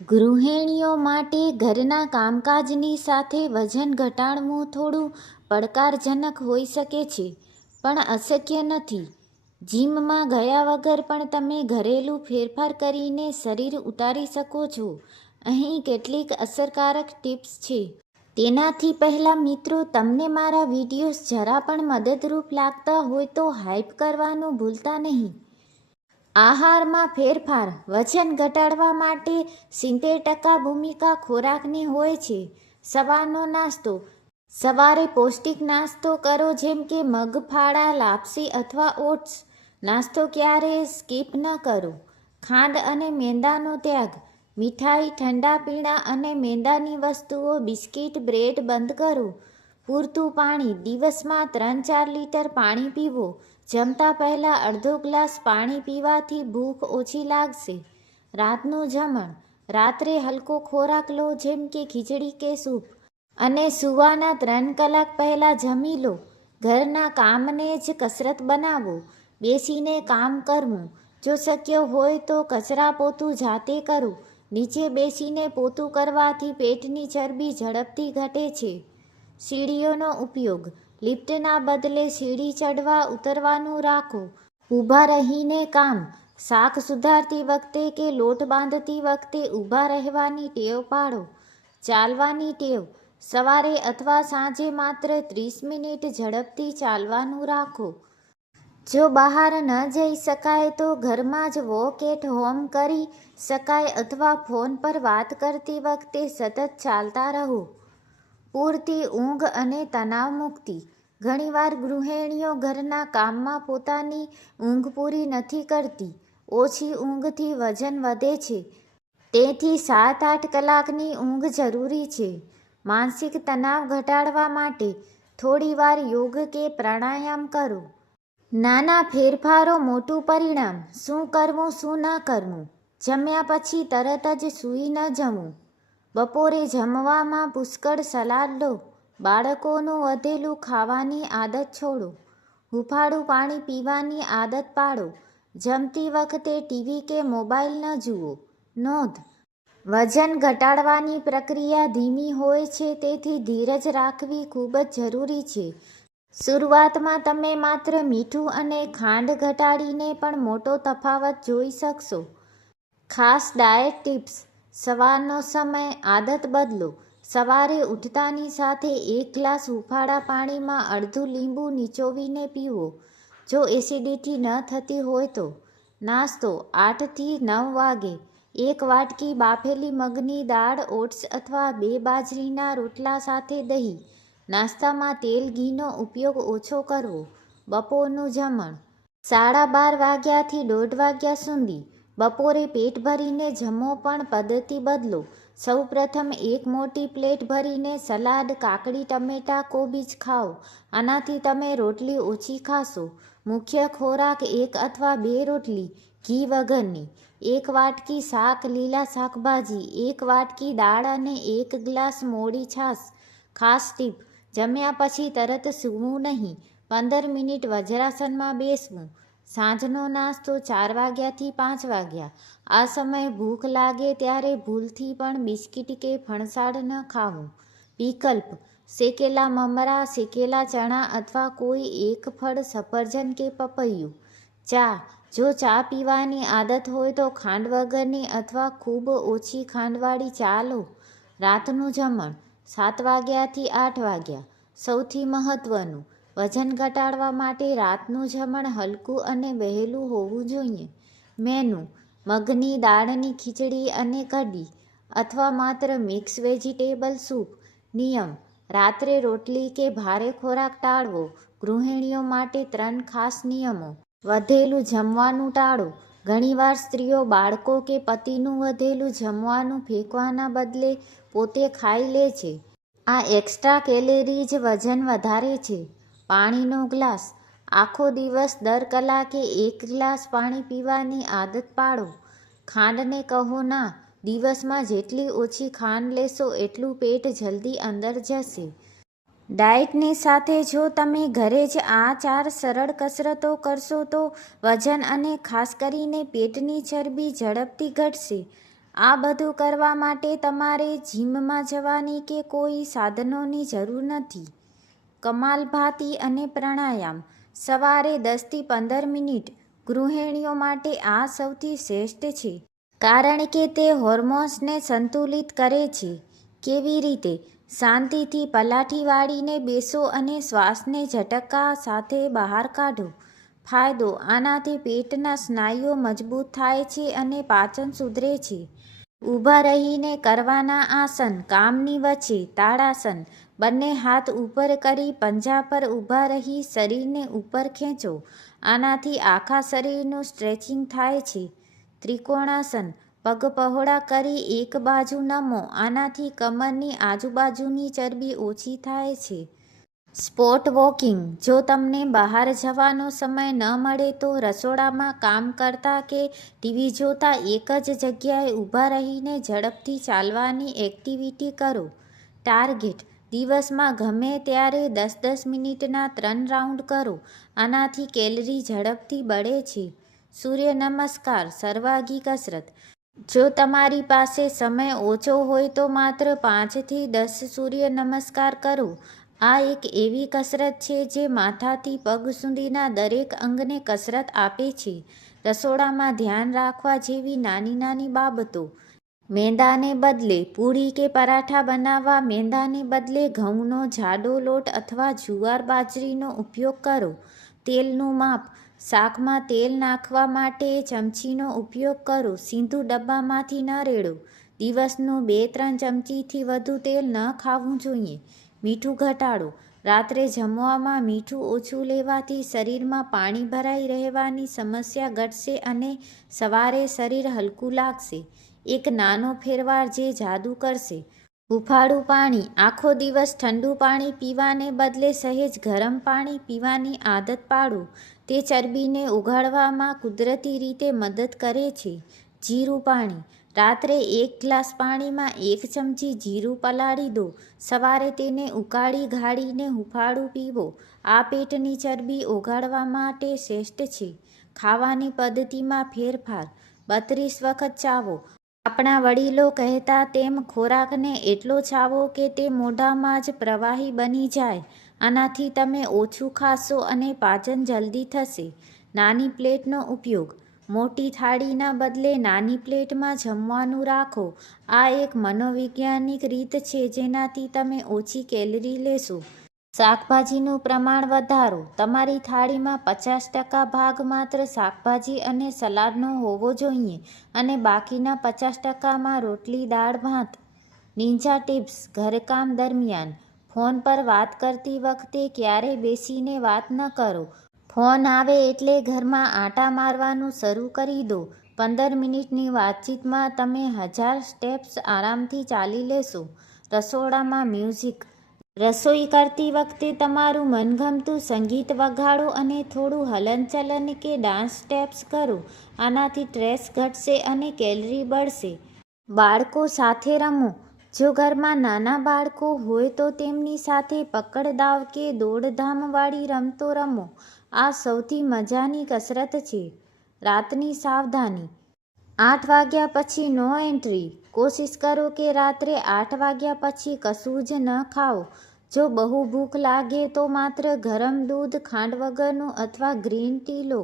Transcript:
ગૃહિણીઓ માટે ઘરના કામકાજની સાથે વજન ઘટાડવું થોડું પડકારજનક હોઈ શકે છે, પણ અશક્ય નથી. જિમમાં ગયા વગર પણ તમે ઘરેલું ફેરફાર કરીને શરીર ઉતારી શકો છો. અહીં કેટલીક અસરકારક ટિપ્સ છે. તેનાથી પહેલાં મિત્રો, તમને મારા વિડીયોઝ જરા પણ મદદરૂપ લાગતા હોય તો હાઈપ કરવાનું ભૂલતા નહીં. આહારમાં ફેરફાર. વજન ઘટાડવા માટે 70% ભૂમિકા ખોરાકની હોય છે. સવારનો નાસ્તો. સવારે પૌષ્ટિક નાસ્તો કરો જેમ કે મગફાળા, લાપસી અથવા ઓટ્સ. નાસ્તો ક્યારેય સ્કીપ ન કરો. ખાંડ અને મેંદાનો ત્યાગ. મીઠાઈ, ઠંડા પીણા અને મેંદાની વસ્તુઓ, બિસ્કિટ, બ્રેડ બંધ કરો. પૂરતું પાણી. દિવસમાં 3-4 લીટર પાણી પીવો. જમતા પહેલાં અડધો ગ્લાસ પાણી પીવાથી ભૂખ ઓછી લાગશે. રાતનું જમણ. રાત્રે હલકો ખોરાક લો જેમ કે ખીચડી કે સૂપ અને સૂવાના 3 કલાક પહેલાં જમી લો. ઘરના કામને જ કસરત બનાવો. બેસીને કામ કરવું. જો શક્ય હોય તો કચરા પોતું જાતે કરો. નીચે બેસીને પોતું કરવાથી પેટની ચરબી ઝડપથી ઘટે છે. સીડીઓનો ઉપયોગ. લિફ્ટના બદલે સીડી ચડવા ઉતરવાનું રાખો. ઊભા રહીને કામ. શાક સુધારતી વખતે કે લોટ બાંધતી વખતે ઊભા રહેવાની ટેવ પાડો. ચાલવાની ટેવ. સવારે અથવા સાંજે માત્ર 30 મિનિટ ઝડપથી ચાલવાનું રાખો. જો બહાર ન જઈ શકાય તો ઘરમાં જ વોક એટ હોમ કરી શકાય અથવા ફોન પર વાત કરતી વખતે સતત ચાલતા રહો. પૂરતી ઊંઘ અને તણાવ મુક્તિ. ઘણીવાર ગૃહિણીઓ ઘરના કામમાં પોતાની ઊંઘ પૂરી નથી કરતી. ઓછી ઊંઘથી વજન વધે છે. તેથી 7-8 કલાકની ઊંઘ જરૂરી છે. માનસિક તણાવ ઘટાડવા માટે થોડીવાર યોગ કે પ્રાણાયામ કરો. નાના ફેરફારો, મોટું પરિણામ. શું કરવું, શું ન કરવું. જમ્યા પછી તરત જ સૂઈ ન જવું. બપોરે જમવામાં પુષ્કળ સલાડ લો. બાળકોનું વધેલું ખાવાની આદત છોડો. હૂંફાળું પાણી પીવાની આદત પાડો. જમતી વખતે ટીવી કે મોબાઈલ ન જુઓ. નોંધ: વજન ઘટાડવાની પ્રક્રિયા ધીમી હોય છે, તેથી ધીરજ રાખવી ખૂબ જ જરૂરી છે. શરૂઆતમાં તમે માત્ર મીઠું અને ખાંડ ઘટાડીને પણ મોટો તફાવત જોઈ શકશો. ખાસ ડાયેટ ટિપ્સ. સવારનો સમય. આદત બદલો. સવારે ઉઠતાની સાથે 1 ગ્લાસ હૂંફાળા પાણીમાં અડધું લીંબુ નીચોવીને પીવો, જો એસિડિટી ન થતી હોય તો. નાસ્તો. 8 થી 9 વાગે. 1 વાટકી બાફેલી મગની દાળ, ઓટ્સ અથવા 2 બાજરીના રોટલા સાથે દહીં. નાસ્તામાં તેલ, ઘીનો ઉપયોગ ઓછો કરવો. બપોરનું જમણ. 12:30 વાગ્યાથી 1:30 વાગ્યા સુધી. બપોરે પેટ ભરીને જમો પણ પદ્ધતિ બદલો. સૌપ્રથમ એક મોટી પ્લેટ ભરીને સલાડ, કાકડી, ટમેટાં, કોબીજ ખાઓ. આનાથી તમે રોટલી ઓછી ખાશો. મુખ્ય ખોરાક 1 અથવા 2 રોટલી, ઘી વગરની. 1 વાટકી શાક, લીલા શાકભાજી, 1 વાટકી દાળ અને 1 ગ્લાસ મોળી છાશ. ખાસ ટીપ: જમ્યા પછી તરત સૂવું નહીં. 15 મિનિટ વજ્રાસનમાં બેસવું. સાંજનો નાસ્તો 4 વાગ્યાથી 5 વાગ્યા. આ સમયે ભૂખ લાગે ત્યારે ભૂલથી પણ બિસ્કિટ કે ફણસાડ ન ખાવું. વિકલ્પ: શેકેલા મમરા, શેકેલા ચણા અથવા કોઈ એક ફળ, સફરજન કે પપૈયું. ચા. જો ચા પીવાની આદત હોય તો ખાંડ વગરની અથવા ખૂબ ઓછી ખાંડવાળી ચા લો. રાતનું જમણ. 7 વાગ્યાથી 8 વાગ્યા. સૌથી મહત્વનું, વજન ઘટાડવા માટે રાતનું જમણ હલકું અને વહેલું હોવું જોઈએ. મેનુ: મગની દાળની ખીચડી અને કઢી, અથવા માત્ર મિક્સ વેજીટેબલ સૂપ. નિયમ: રાત્રે રોટલી કે ભારે ખોરાક ટાળવો. ગૃહિણીઓ માટે 3 ખાસ નિયમો. વધેલું જમવાનું ટાળો. ઘણીવાર સ્ત્રીઓ બાળકો કે પતિનું વધેલું જમવાનું ફેંકવાના બદલે પોતે ખાઈ લે છે. આ એક્સ્ટ્રા કેલરીઝ વજન વધારે છે. પાણીનો ગ્લાસ. આખો દિવસ દર કલાકે 1 ગ્લાસ પાણી પીવાની આદત પાડો. ખાંડને કહો ના. દિવસમાં જેટલી ઓછી ખાંડ લેશો એટલું પેટ જલ્દી અંદર જશે. ડાયટની સાથે જો તમે ઘરે જ આ 4 સરળ કસરતો કરશો તો વજન અને ખાસ કરીને પેટની ચરબી ઝડપથી ઘટશે. આ બધું કરવા માટે તમારે જીમમાં જવાની કે કોઈ સાધનોની જરૂર નથી. કપાલભાતિ અને પ્રાણાયામ સવારે 10થી 15 મિનિટ ગૃહિણીઓ માટે આ સૌથી શ્રેષ્ઠ છે, કારણ કે તે હોર્મોન્સને સંતુલિત કરે છે. કેવી રીતે? શાંતિથી પલાઠી વાળીને બેસો અને શ્વાસને ઝટકા સાથે બહાર કાઢો. ફાયદો: આનાથી પેટના સ્નાયુઓ મજબૂત થાય છે અને પાચન સુધરે છે. ઊભા રહીને કરવાના આસન. કામની વચ્ચે તાડાસન. બંને હાથ ઉપર કરી પંજા પર ઊભા રહી શરીરને ઉપર ખેંચો. આનાથી આખા શરીરનું સ્ટ્રેચિંગ થાય છે. ત્રિકોણાસન. પગ પહોળા કરી એક બાજુ નમો. આનાથી કમરની આજુબાજુની ચરબી ઓછી થાય છે. Spot walking. જો તમને બહાર જવાનો સમય ન મળે તો રસોડામાં કામ કરતા કે ટીવી જોતા એક જ જગ્યાએ ઊભા રહીને ઝડપથી ચાલવાની એક્ટિવિટી કરો. ટાર્ગેટ: દિવસમાં ગમે ત્યારે 10-10 મિનિટના 3 રાઉન્ડ કરો. આનાથી કેલરી ઝડપથી બળે છે. સૂર્ય નમસ્કાર સર્વાંગી કસરત. જો તમારી પાસે સમય ઓછો હોય તો માત્ર 5થી 10 સૂર્ય નમસ્કાર કરો. આ એક એવી કસરત છે જે માથાથી પગ સુધીના દરેક અંગને કસરત આપે છે. રસોડામાં ધ્યાન રાખવા જેવી નાની નાની બાબતો. મેંદાને બદલે પૂરી કે પરાઠા બનાવવા મેંદાને બદલે ઘઉંનો જાડો લોટ અથવા જુવાર બાજરીનો ઉપયોગ કરો. તેલનું માપ. શાકમાં તેલ નાખવા માટે ચમચીનો ઉપયોગ કરો. સીધું ડબ્બામાંથી ન રેડો. દિવસનું 2-3 ચમચીથી વધુ તેલ ન ખાવું જોઈએ. મીઠું ઘટાડો. રાત્રે જમવામાં મીઠું ઓછું લેવાથી શરીરમાં પાણી ભરાઈ રહેવાની સમસ્યા ઘટશે અને સવારે શરીર હલકું લાગશે. એક નાનો ફેરફાર જે જાદુ કરશે. હૂંફાળું પાણી. આખો દિવસ ઠંડુ પાણી પીવાને બદલે સહેજ ગરમ પાણી પીવાની આદત પાડો. તે ચરબીને ઓગાળવામાં કુદરતી રીતે મદદ કરે છે. જીરું પાણી. રાત્રે 1 ગ્લાસ પાણીમાં 1 ચમચી જીરું પલાળી દો. સવારે તેને ઉકાળી ગાળીને હૂંફાળું પીવો. આ પેટની ચરબી ઓગાળવા માટે શ્રેષ્ઠ છે. ખાવાની પદ્ધતિમાં ફેરફાર. 32 વખત ચાવો. આપણા વડીલો કહેતા તેમ ખોરાકને એટલો ચાવો કે તે મોઢામાં જ પ્રવાહી બની જાય. આનાથી તમે ઓછું ખાશો અને પાચન જલ્દી થશે. નાની પ્લેટનો ઉપયોગ. મોટી થાળીના બદલે નાની પ્લેટમાં જમવાનું રાખો. આ એક મનોવૈજ્ઞાનિક રીત છે જેનાથી તમે ઓછી કેલરી લેશો. શાકભાજીનું પ્રમાણ વધારો. તમારી થાળીમાં 50% ભાગ માત્ર શાકભાજી અને સલાડનો હોવો જોઈએ અને બાકીના 50%માં રોટલી, દાળ, ભાત. નિંજા ટિપ્સ. ઘરકામ દરમિયાન ફોન પર વાત કરતી વખતે ક્યારેય બેસીને વાત ન કરો. ફોન આવે એટલે ઘરમાં આંટા મારવાનું શરૂ કરી દો. 15 મિનિટની વાતચીતમાં તમે 1000 સ્ટેપ્સ આરામથી ચાલી લેશો. રસોડામાં મ્યુઝિક. રસોઈ કરતી વખતે તમારું મનગમતું સંગીત વગાડો અને થોડું હલનચલન કે ડાન્સ સ્ટેપ્સ કરો. આનાથી સ્ટ્રેસ ઘટશે અને કેલરી બળશે. બાળકો સાથે રમો. જો ઘરમાં નાના બાળકો હોય તો તેમની સાથે પકડદાવ કે દોડધામવાળી રમતો રમો. આ સૌથી મજાની કસરત છે. રાતની સાવધાની. 8 વાગ્યા પછી નો એન્ટ્રી. કોશિશ કરો કે રાત્રે 8 વાગ્યા પછી કશું જ ન ખાઓ. જો બહુ ભૂખ લાગે તો માત્ર ગરમ દૂધ, ખાંડ વગરનું અથવા ગ્રીન ટી લો.